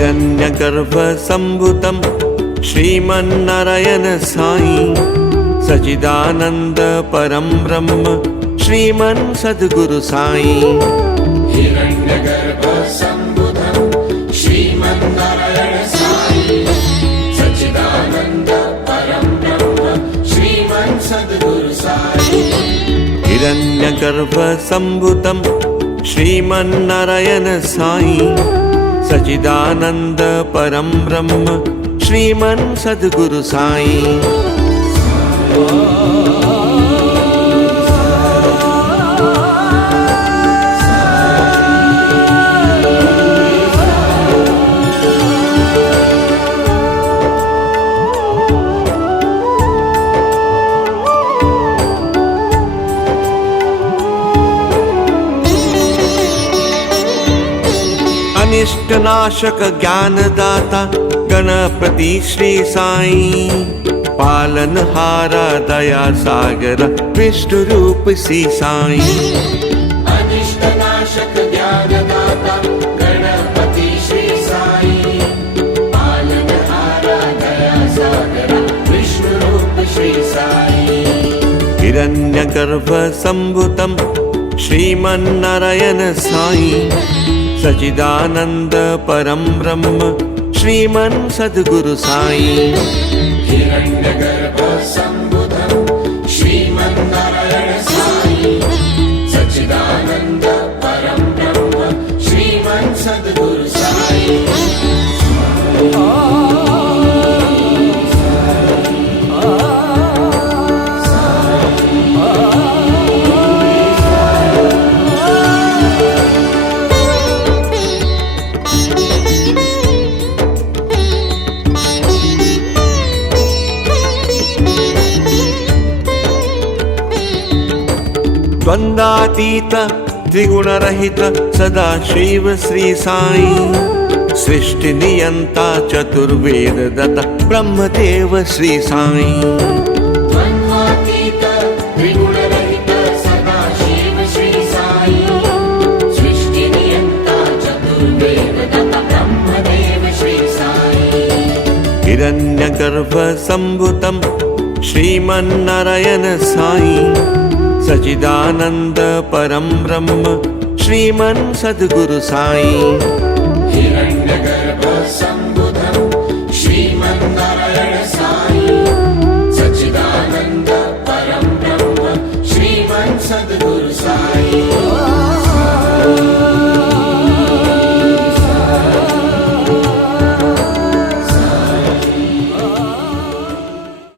हिरण्यगर्भ सम्भुतं श्रीमन्नारायण साई सच्चिदानंद परम ब्रह्म श्रीमन् सद्गुरु साई। हिरण्यगर्भ सम्भुतं श्रीमन्नारायण साई सच्चिदानंद परम ब्रह्म श्रीमन् सद्गुरु साई। हिरण्यगर्भ सम्भुतं श्रीमन्नारायण साई सच्चिदानंद परम ब्रह्म श्रीमन् सद्गुरु साई। अनिष्टनाशक ज्ञानदाता गणपति श्री साई पालनहारा दया सागर विष्णु रूप श्री साई। अनिष्टनाशक ज्ञानदाता गणपति श्री साई पालनहारा दया सागर विष्णु रूप श्री साई। हिरण्यगर्भ सम्भुतं श्रीमन्नारायण साई सच्चिदानंद परम ब्रह्म श्रीमन् सद्गुरु साई। हिरण्यगर्भ सम्भुतं श्रीमन्नारायण साई सच्चिदानंद परम ब्रह्म श्रीमन् सद्गुरु साई। द्वंद्वातीत त्रिगुणरहित सदा शिव श्री साई सृष्टि नियंता चतुर्वेद दत्ता ब्रह्मदेव श्री साई। द्वंद्वातीत त्रिगुणरहित सदा शिव श्री साई सृष्टि नियंता चतुर्वेद दत्ता ब्रह्मदेव श्री साई। हिरण्यगर्भ सम्भुतं श्रीमन्नारायण साई सच्चिदानंद परम ब्रह्म श्रीमन् सद्गुरु साई। हिरण्यगर्भ सम्भुतं श्रीमन्नारायण साई